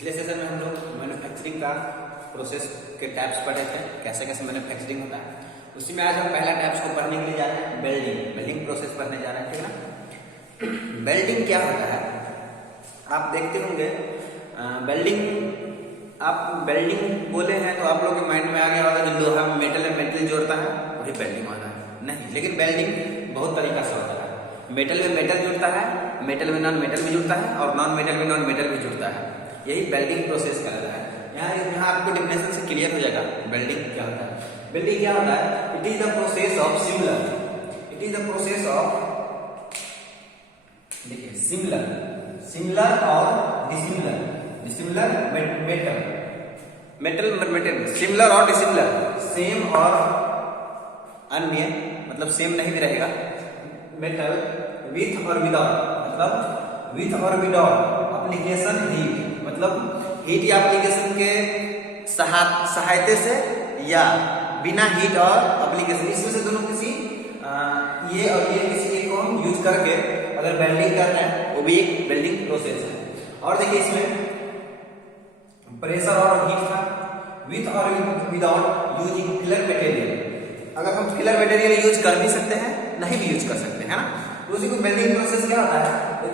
पिछले सेशन में हम लोग मैन्युफैक्चरिंग का प्रोसेस के टाइप्स पढ़े थे, कैसे कैसे मैन्युफैक्चरिंग होता है। उसी में आज हम पहला टाइप्स को पढ़ने के लिए जा रहे हैं, वेल्डिंग प्रोसेस पढ़ने जा रहे हैं, ठीक है ना। वेल्डिंग क्या होता है आप देखते होंगे। वेल्डिंग बोले हैं तो आप लोग के माइंड में आ गया होगा जो लोहा मेटल जोड़ता है वही वेल्डिंग होता है। नहीं, लेकिन वेल्डिंग बहुत तरीका से होता है। मेटल में मेटल जुड़ता है, मेटल में नॉन मेटल भी जुड़ता है और नॉन मेटल में नॉन मेटल भी जुड़ता है। यही वेल्डिंग प्रोसेस कहलाता है। यहाँ आपको डेफिनेशन से क्लियर हो जाएगा वेल्डिंग क्या होता है। वेल्डिंग क्या होता है? It is the process of similar, it is the process of, देखिए, सिमिलर और डिसिमिलर मेटल, सिमिलर और डिसिमिलर, सेम और अन्य, मतलब सेम नहीं भी रहेगा, मेटल विथ और विदाउट, मतलब विथ और विदाउट एप्लीकेशन हीट, मतलब हीट या एप्लीकेशन के सहायता से या बिना हीट और एप्लीकेशन, इसमें से दोनों किसी ये और ये किसी एक को हम यूज करके अगर वेल्डिंग करते हैं वो भी एक वेल्डिंग प्रोसेस है। और देखिए इसमें प्रेशर और हीट था, विथ और विदाउट यूजिंग फिलर मटेरियल। अगर हम फिलर मटेरियल यूज कर भी सकते हैं, नहीं भी यूज कर सकते हैं, है ना। तो उसी को वेल्डिंग प्रोसेस क्या होता है?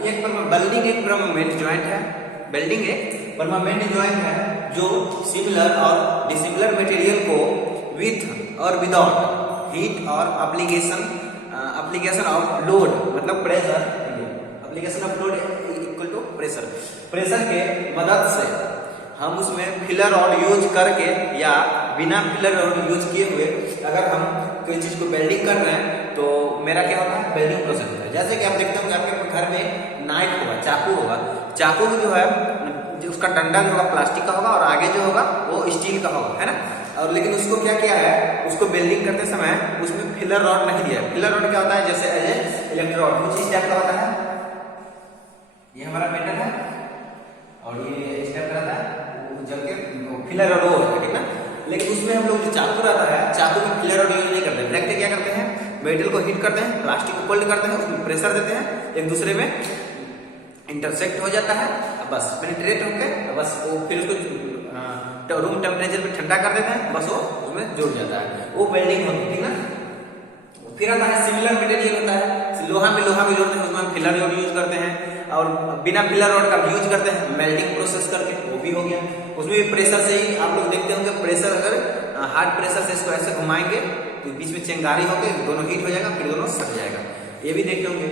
एक वेल्डिंग एक परमानेंट जॉइंट है, वेल्डिंग एक परमानेंट जॉइंट है जो सिमिलर और डिसिमिलर मटेरियल को विथ और विदाउट हीट और एप्लीकेशन ऑफ लोड, मतलब pressure, application of load equal to pressure के मदद से हम उसमें फिलर और यूज करके या बिना फिलर और यूज किए हुए अगर हम कोई चीज को वेल्डिंग कर रहे हैं तो मेरा क्या होता है? वेल्डिंग प्रोसेस होता है। जैसे कि आप देखते होंगे आपके घर में नाइफ होगा, चाकू में जो है जो उसका डंडा जो होगा प्लास्टिक का होगा और आगे जो होगा वो स्टील का होगा, है ना। और लेकिन उसको क्या किया है, उसको वेल्डिंग करते समय उसमें फिलर रॉड नहीं दिया। फिलर रॉड क्या होता है? जैसे इलेक्ट्रोड कुछ इस टाइप का होता है, ये हमारा मेटल है और ये इस टाइप का रहता है, जल के फिलर रॉड वो है, ठीक ना। लेकिन उसमें हम लोग जो चाकू रहता है, चाकू में फिलर रॉड यूज नहीं करते, डायरेक्ट क्या करते हैं, मेटल को हीट करते हैं, प्लास्टिक को कोल्ड करते हैं, उसमें प्रेशर देते हैं, एक दूसरे में इंटरसेक्ट हो जाता है, बस पेनिट्रेट होकर बस वो फिर उसको रूम टेम्परेचर पे ठंडा कर देते हैं, बस वो उसमें जुड़ जाता है, वो वेल्डिंग होती है, ठीक ना। फिर आता है सिमिलर मटेरियल होता है, लोहा में जोड़ते हैं, उसमें हम फिलर रॉड यूज करते हैं और बिना फिलर रॉड का यूज करते हैं मेल्टिंग प्रोसेस करके, वो भी हो गया। उसमें भी प्रेशर से ही आप लोग देखते होंगे, प्रेशर अगर हार्ड प्रेशर से इसको ऐसे घुमाएंगे तो बीच में चिंगारी होकर दोनों हीट हो जाएगा, फिर दोनों सट जाएगा, ये भी देखे होंगे।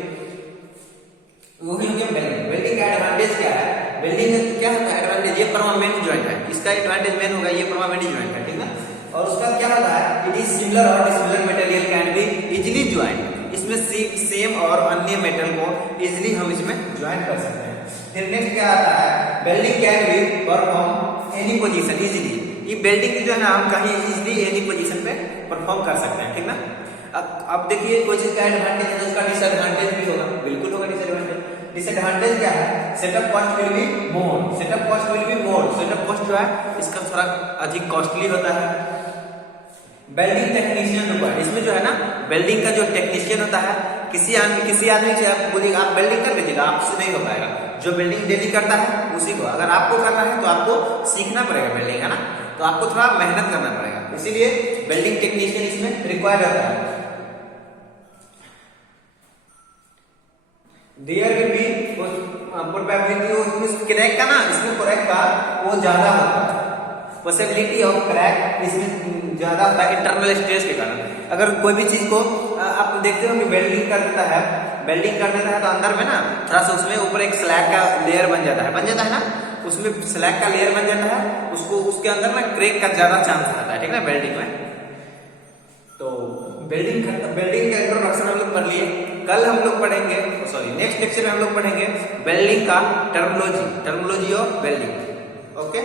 वही हो गया वेल्डिंग। वेल्डिंग का एडवांटेज क्या है? वेल्डिंग क्या होता है एडवांटेज? ये परमानेंट जॉइंट है, इसका एडवांटेज मेन होगा ये परमानेंट जॉइंट है, ठीक ना। और उसका क्या होता है? इट इज सिमिलर और dissimilar material can be easily joint, इसमें सेम और अन्य मेटल को इजीली हम इसमें ज्वाइंट कर सकते हैं। फिर नेक्स्ट क्या आता है? Welding can be perform any position easily. ये वेल्डिंग जो है ना हम कहीं इजीली एनी पोजीशन पे परफॉर्म कर सकते हैं, ठीक ना। अब देखिए कोई चीज का एडवांटेज है तो उसका डिसएडवांटेज भी होगा, बिल्कुल होगा डिसएडवांटेज। डिसएडवांटेज क्या है? Setup cost will be more, setup cost जो है इसका थोड़ा अधिक कॉस्टली होता है। वेल्डिंग टेक्नीशियन रिक्वायर्ड, इसमें जो है ना वेल्डिंग का जो टेक्नीशियन होता है, किसी आदमी से आप बोलिएगा आप वेल्डिंग कर लीजिएगा, आपसे नहीं हो पाएगा। जो वेल्डिंग डेली करता है उसी को, अगर आपको करना है तो आपको सीखना पड़ेगा वेल्डिंग, है ना, तो आपको थोड़ा मेहनत करना पड़ेगा, इसीलिए वेल्डिंग टेक्नीशियन इसमें रिक्वायर्ड होता है। There will be probability crack का ना, इसमें क्रैक का वो ज्यादा होता है, पॉसिबिलिटी ऑफ क्रैक इसमें ज्यादा होता है इंटरनल स्ट्रेस के कारण। अगर कोई भी चीज को आप देखते हो कि वेल्डिंग कर देता है तो अंदर में ना थोड़ा सा उसमें ऊपर एक स्लैग का लेयर बन जाता है ना, उसमें स्लैग का लेयर बन जाता है, उसको उसके अंदर ना क्रैक का ज्यादा चांस रहता है, ठीक है ना, वेल्डिंग में। तो वेल्डिंग का इंट्रोडक्शन हम लोग पढ़ लिए। कल हम लोग पढ़ेंगे, नेक्स्ट लेक्चर में हम लोग पढ़ेंगे वेल्डिंग का टर्मिनोलॉजी ऑफ वेल्डिंग। ओके।